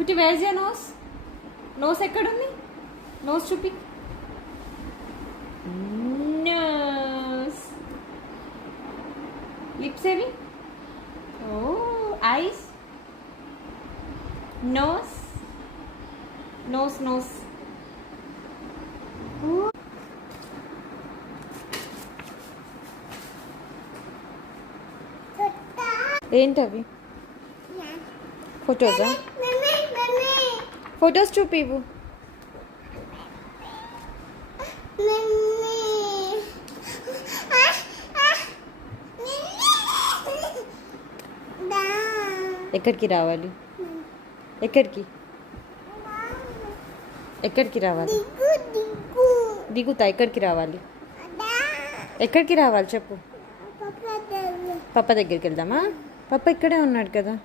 కుట్టి where your nose. Nose ఎక్కడుంది? Nose చూపి. నోస్. లిప్స్ ఏవి? Oh eyes. Nose. Nose nose. ఏంటవి? ఫొటోసా? ఫొటోస్ చూపివు. ఎక్కడికి రావాలి? ఎక్కడికి ఎక్కడికి రావాలి? దిగుతా. ఎక్కడికి రావాలి? ఎక్కడికి రావాలి చెప్పు. పప్ప దగ్గరికి వెళ్దామా? పప్ప ఇక్కడే ఉన్నాడు కదా.